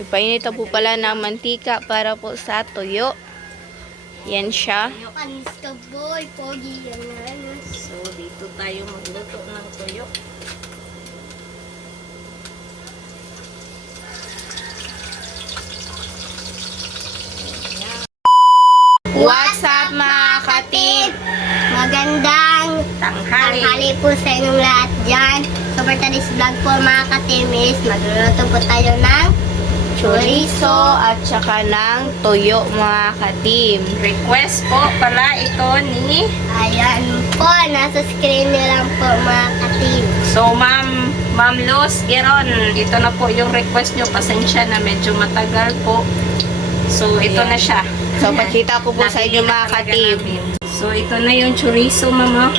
Ipainit po pala ng mantika para po sa tuyo. Yan siya. Kanis ka boy, pogi yan nga. So, dito tayo magluto ng tuyo. What's up mga katip? Magandang tanghali po sa inyong lahat dyan. So for today's vlog po mga katimis, magluluto po tayo ng Chorizo at saka ng tuyo mga katim. Request po pala ito ni... Ayan po, nasa screen nyo lang po mga katim. So, Ma'am Luz Geron, ito na po yung request nyo. Pasensya na medyo matagal po. So, ito na siya. So pakita ko po sa inyo mga katim. So, ito na yung chorizo, mama.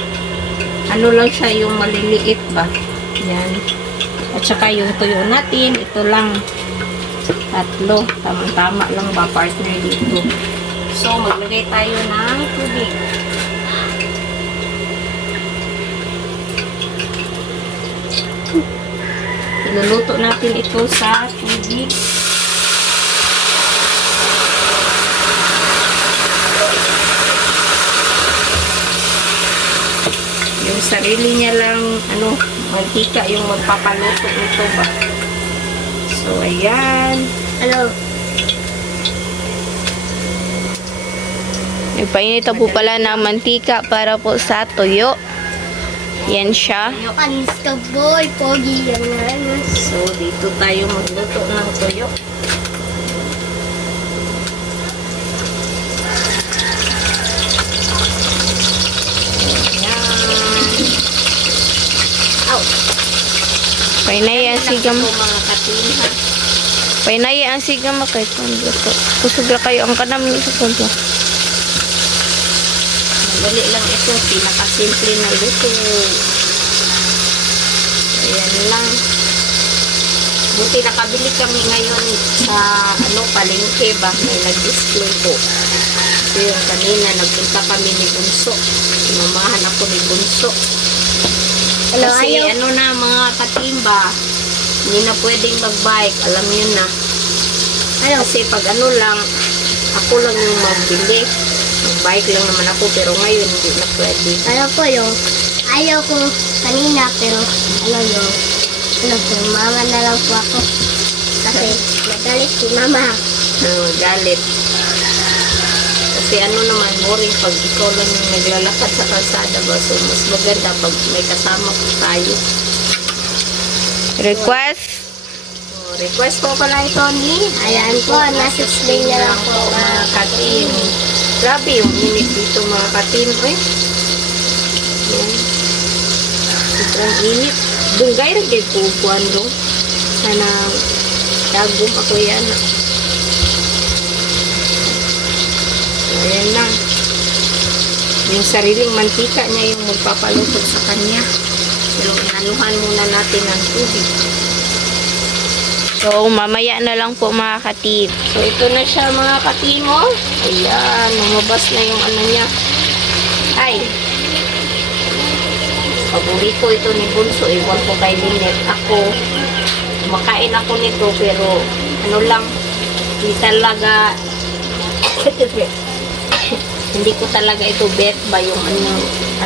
Ano lang siya, yung maliliit ba? Yan. At saka yung tuyo natin, ito lang. Tatlo. Tama-tama lang ba, partner dito. So, maglagay tayo ng tubig. Iluluto natin ito sa tubig. Yung sarili niya lang, mantika yung magpapaluto nito ba. So, ayan. Ano? Ipainit po pala ng mantika para po sa tuyo. Yan siya. Kanis ka boy, pogi yan nga. So, dito tayo magluto ng tuyo. Painay ang sigam. Mga katinha. Painay ang sigam makay konduto. Kusugra kayo ang kanami sa konto. Madali lang ito. Pinakasimple na luto. Ayan lang. Buti nakabili kami ngayon sa palengke ba. May nag-display po. So yung kanina nagpunta kami ni Bunso. Sinamahan ako ni Bunso. Kasi na mga katimba, hindi na pwedeng mag-bike. Alam niyo na. Kasi pag lang, ako lang yung magbili. Mag-bike lang naman ako, pero ngayon hindi na pwede. Po yung ayaw ko kanina, pero mama na lang po ako. Kasi nagalit si mama. Galit. Kasi naman, boring pag ikaw lang yung naglalakad sa kalsada ba. So, mas maganda pag may kasama po tayo. Request. So, request po pala ito ni... Ayan po, nasa screen niya lang po mga katin. Grabe yung init dito mga katin. Uy. Yan. Sobrang init. Dunggay rin din po buwan doon. Sana dagom ako yan. Ayan na. Yung sariling mantika niya yung magpapaluto sa kanya. Pero inanuhan muna natin ng tubig. So mamaya na lang po mga katim. So ito na siya mga katimo. Ayan, lumabas na yung niya. Ay. Paborito ito ni Bunso. Iwan ko kay Linet. Ako, makain ako nito pero lang, hindi talaga hindi ko talaga ito bet ba yung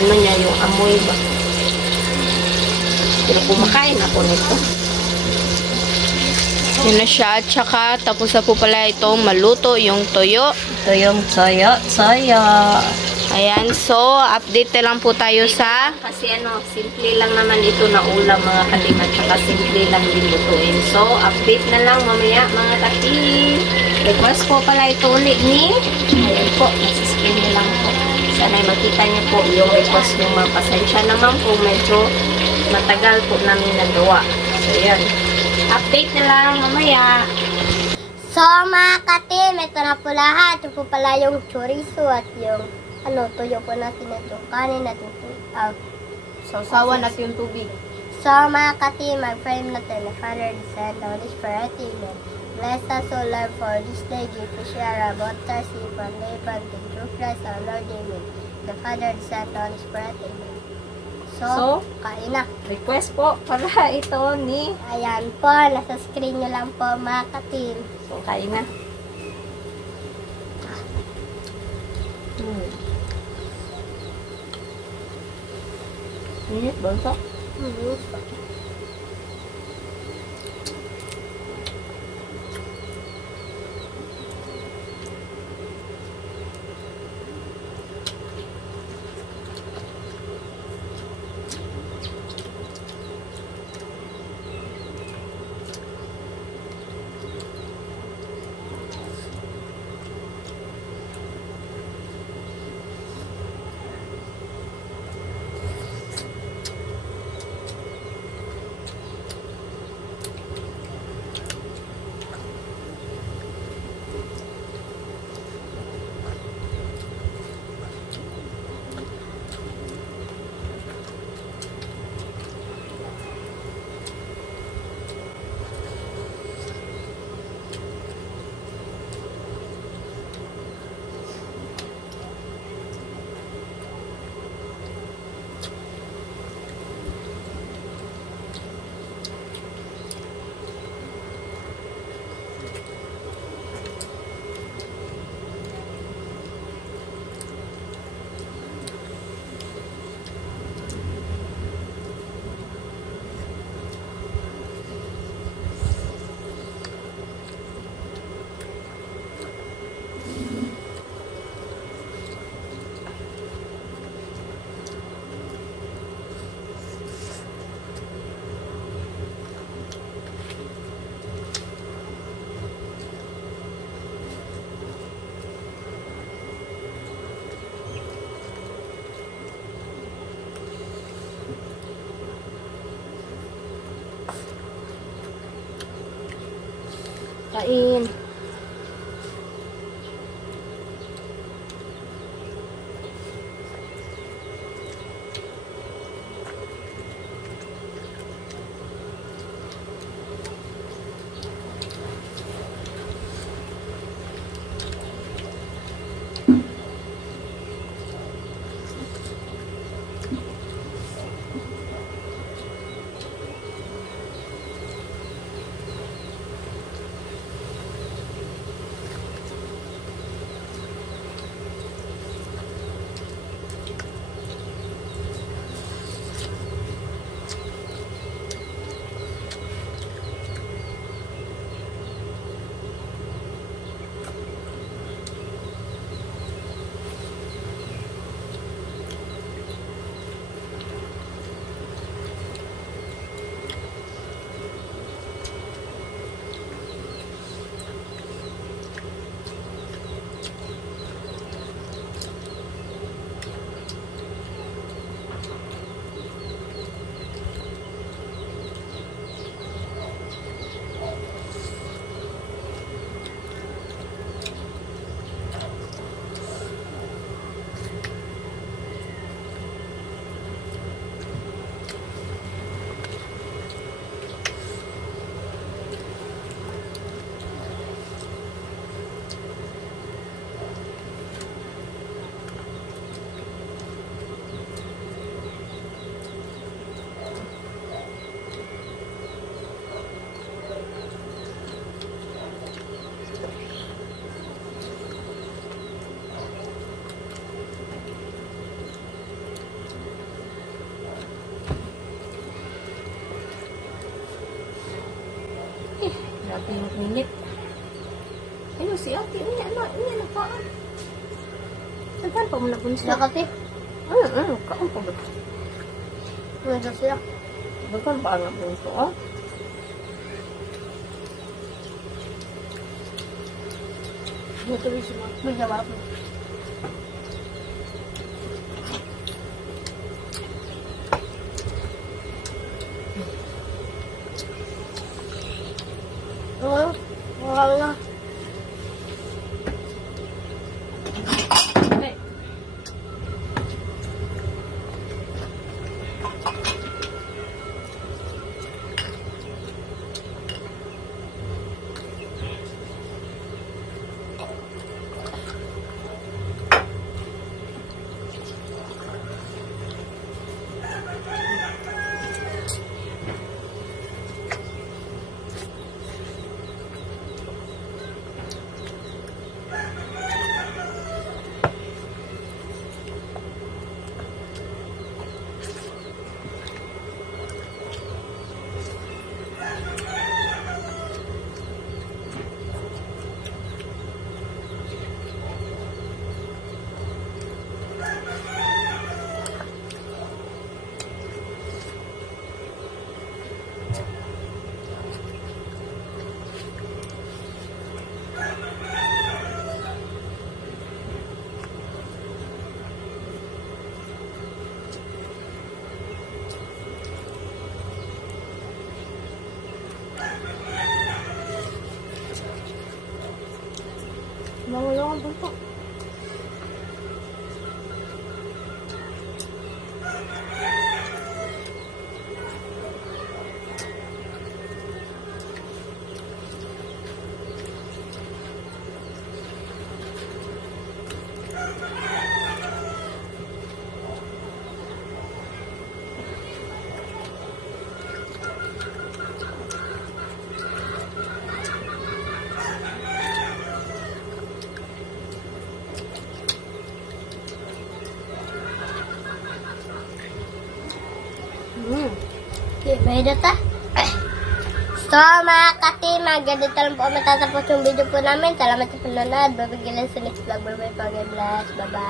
niya, yung amoy ba. Pero kumakain ako nito. Yan na siya. At saka tapos na po pala itong maluto yung tuyo. Ito yung soyo. Ayan. So update na lang po tayo sa... Kasi simple lang naman ito na ulam mga kalingat. Saka simple lang din lutuin. So, update na lang mamaya mga katin. Request po pala ito ulit ni... Ayan po, nasa screen niyo lang po. Sana makita niyo po yung request niyo. Pasensya naman po, medyo matagal po namin nagawa. So, yan. Update na lang mamaya. So mga katim, ito na po lahat. Ito po pala yung chorizo at yung tuyo po natin at yung kanin at yung Sausawan natin yung tubig. So mga katim, mag-frame natin the Father, the Son, the Holy Spirit. Amen. Bless us, O Lord, for this day. Give us share about us, from day from through Christ our Lord. Amen. The Father, the Son, the Holy Spirit. Amen. So, kain na. request po para ito ni... Ayan po, nasa screen nyo lang po mga ka-team. So, kain na. Init, bansa. Kain. Grabe yung init. Ayun, si ate, niya na paan. Saan pa mo nabunsa? Nakati. Kaon pa ba? Nasa siya. Bagan pa ang bunso, ah? Dito rin siya. May jawab. Oo. Wala na. Okay. Mangulong ang buntok. Okay, may data. So, mga katima, ganito lang po matatapos yung video po namin. Salamat sa panonood. Babagyan sa next vlog. Bye-bye po. God bless. Bye-bye.